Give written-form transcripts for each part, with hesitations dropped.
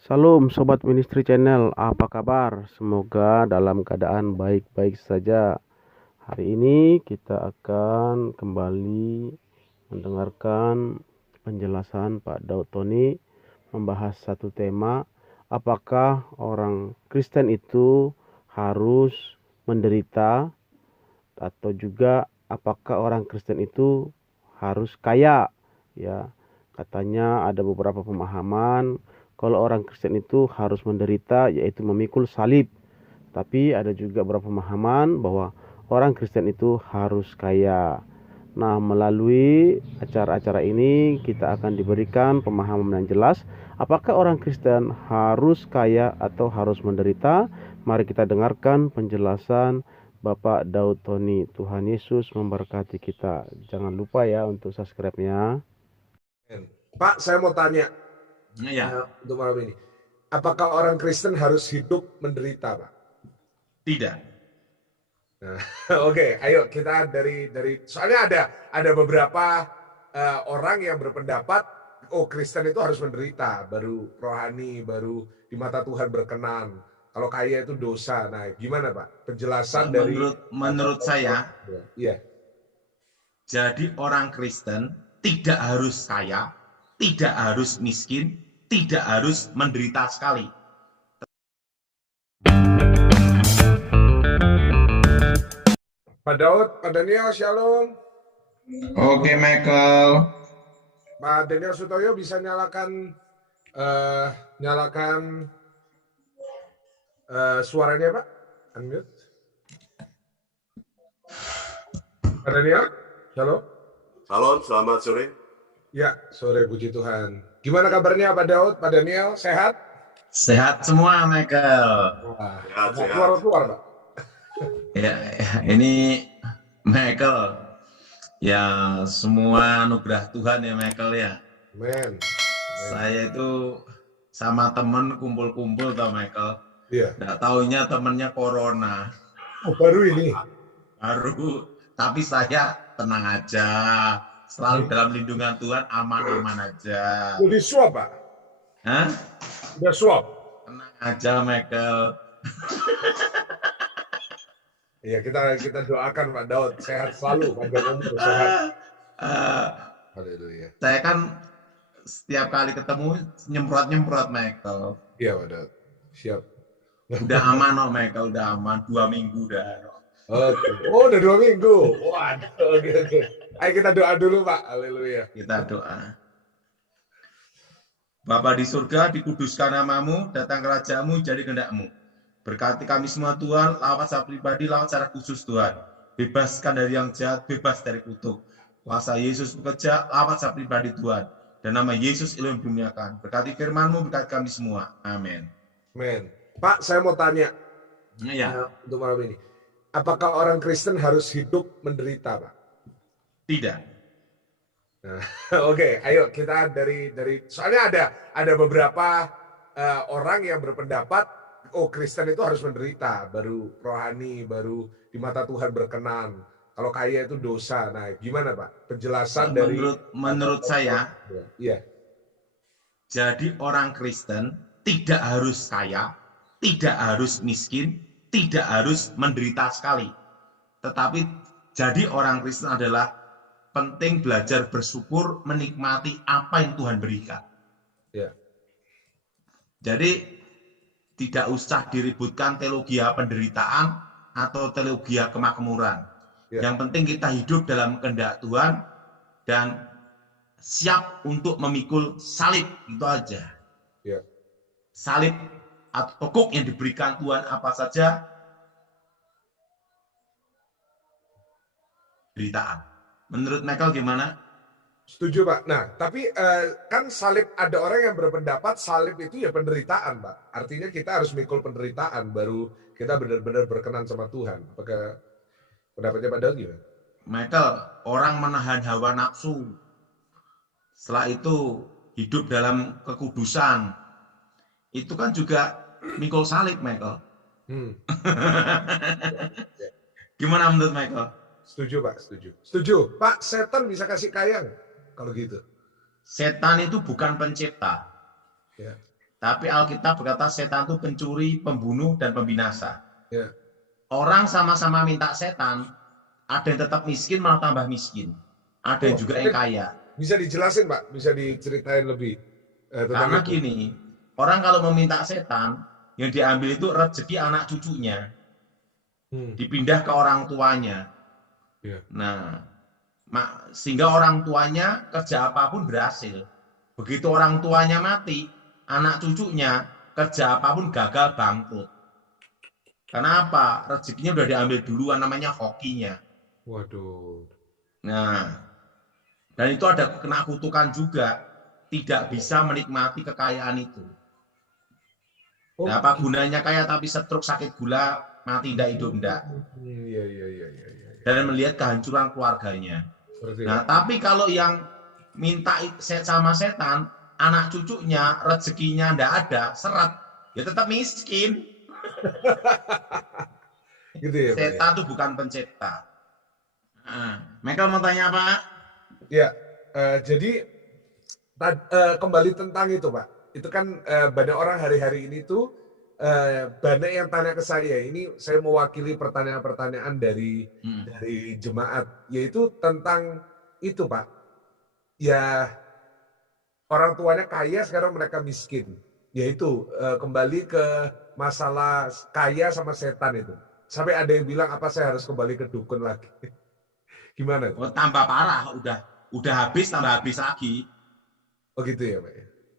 Salam Sobat Ministry Channel, apa kabar? Semoga dalam keadaan baik-baik saja. Hari ini kita akan kembali mendengarkan penjelasan Pak Daud Tony membahas satu tema, apakah orang Kristen itu harus menderita atau juga apakah orang Kristen itu harus kaya? Ya, katanya ada beberapa pemahaman kalau orang Kristen itu harus menderita, yaitu memikul salib. Tapi ada juga beberapa pemahaman bahwa orang Kristen itu harus kaya. Nah, melalui acara-acara ini kita akan diberikan pemahaman yang jelas apakah orang Kristen harus kaya atau harus menderita. Mari kita dengarkan penjelasan Bapak Daud Tony. Tuhan Yesus memberkati kita. Jangan lupa ya untuk subscribe-nya. Pak, saya mau tanya Ya, untuk malam ini. Apakah orang Kristen harus hidup menderita, Pak? tidak. Nah, Oke, ayo kita dari soalnya ada beberapa orang yang berpendapat, oh Kristen itu harus menderita, baru rohani, baru di mata Tuhan berkenan. Kalau kaya itu dosa. Nah, gimana Pak? Penjelasan dari Menurut saya, Iya. jadi orang Kristen tidak harus kaya, tidak harus miskin, tidak harus menderita sekali. Pak Daud, Pak Daniel, Shalom. Oke, Michael. Pak Daniel Sutoyo bisa nyalakan suaranya, Pak? Unmute. Pak Daniel, shalom. Salam, selamat sore. Ya, sore puji Tuhan. Gimana kabarnya Pak Daud, Pak Daniel? Sehat? Sehat semua, Michael. Wah, Sehat. keluar, Pak. Ya, ini Michael. Ya, semua anugerah Tuhan ya, Michael ya. Amen. Saya itu sama temen kumpul-kumpul tau, Michael. Iya. Nggak taunya temennya corona. Oh, baru ini. Baru, tapi saya tenang aja, selalu dalam lindungan Tuhan, aman-aman aja. Udah swab, Pak? Hah? Udah swab? Tenang aja, Michael. Iya, kita doakan Pak Daud sehat selalu, panjang umur, sehat. Haleluya. Saya kan setiap kali ketemu nyemprot-nyemprot, Michael. Iya, Pak Daud. Siap. Udah aman, no, Michael, udah aman. 2 minggu udah. No. Oke. Oh, udah 2 minggu. Waduh, oke. Ayo kita doa dulu, Pak. Haleluya. Kita doa. Bapa di surga, dikuduskan namamu, datang kerajaanmu, jadi kehendak-Mu. Berkati kami semua Tuhan, lawat secara pribadi, lawat secara khusus Tuhan. Bebaskan dari yang jahat, bebas dari kutuk. Kuasa Yesus bekerja, lawat secara pribadi Tuhan. Dan nama Yesus ilmu dimuliakan. Berkati firman-Mu, berkati kami semua. Amin. Amin. Pak, saya mau tanya Ya, untuk malam ini. Apakah orang Kristen harus hidup menderita, Pak? tidak. Nah, Oke, ayo kita dari soalnya ada beberapa orang yang berpendapat, oh Kristen itu harus menderita, baru rohani, baru di mata Tuhan berkenan. Kalau kaya itu dosa. Nah, gimana Pak? Penjelasan dari Menurut saya, Iya. jadi orang Kristen tidak harus kaya, tidak harus miskin, tidak harus menderita sekali. Tetapi jadi orang Kristen adalah penting belajar bersyukur, menikmati apa yang Tuhan berikan. Ya. Jadi tidak usah diributkan teologi penderitaan atau teologi kemakmuran. Ya. Yang penting kita hidup dalam kehendak Tuhan dan siap untuk memikul salib, itu aja. Ya. Salib atau kuk yang diberikan Tuhan apa saja, penderitaan. Menurut Michael gimana? Setuju Pak. Nah, tapi kan salib, ada orang yang berpendapat salib itu ya penderitaan Pak. Artinya kita harus mikul penderitaan baru kita benar-benar berkenan sama Tuhan. Apakah pendapatnya Pak Daud gimana? Michael, orang menahan hawa nafsu. Setelah itu hidup dalam kekudusan. Itu kan juga mikul salib, Michael. Gimana menurut Michael? Setuju Pak, setuju. Setuju. Pak, setan bisa kasih kaya nggak kalau gitu? Setan itu bukan pencipta. Ya. Tapi Alkitab berkata setan itu pencuri, pembunuh, dan pembinasa. Ya. Orang sama-sama minta setan, ada yang tetap miskin malah tambah miskin. Ada yang juga yang kaya. Bisa dijelasin, Pak? Bisa diceritain lebih tentang Karena itu? gini, orang kalau meminta setan, yang diambil itu rezeki anak cucunya. Dipindah ke orang tuanya. Ya. Nah, sehingga orang tuanya kerja apapun berhasil. Begitu orang tuanya mati, anak cucunya kerja apapun gagal, bangkrut. Karena apa? Rezekinya udah diambil duluan, namanya hokinya. Waduh. Nah, dan itu ada kena kutukan juga, tidak bisa menikmati kekayaan itu. Nah, apa gunanya kaya tapi stroke, sakit gula, mati tidak hidup tidak. Iya. Dan melihat kehancuran keluarganya. Seperti Nah, tapi kalau yang minta sama setan, anak cucunya rezekinya ndak ada, seret, ya tetap miskin. gitu ya, Pak? Setan itu bukan pencipta. Michael mau tanya apa? Ya, jadi kembali tentang itu, Pak. Itu kan banyak orang hari-hari ini tuh banyak yang tanya ke saya. Ini saya mewakili pertanyaan-pertanyaan dari jemaat, yaitu tentang itu, Pak. Ya, orang tuanya kaya, sekarang mereka miskin. Yaitu kembali ke masalah kaya sama setan itu. Sampai ada yang bilang, apa saya harus kembali ke dukun lagi? Gimana? Oh, tambah parah, udah habis tambah habis lagi. Oh gitu ya, Pak.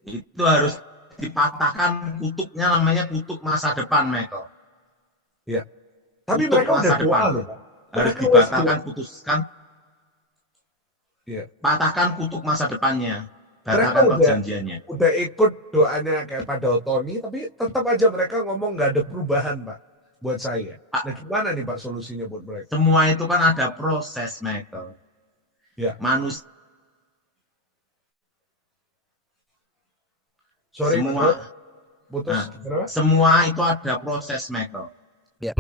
Itu harus dipatahkan kutuknya, namanya kutuk masa depan, Michael. Iya. Tapi kutuk mereka udah doa loh, Pak. Harus dibatalkan, putuskan. Iya. Patahkan kutuk masa depannya. Mereka Batalkan perjanjiannya. udah ikut doanya kayak Pak Dautoni, tapi tetap aja mereka ngomong nggak ada perubahan, Pak, buat saya. Nah, gimana nih, Pak, solusinya buat mereka? Semua itu kan ada proses, Michael. Ya. Manusia. Sorry, semua putus. semua itu ada proses, Michael. Ya.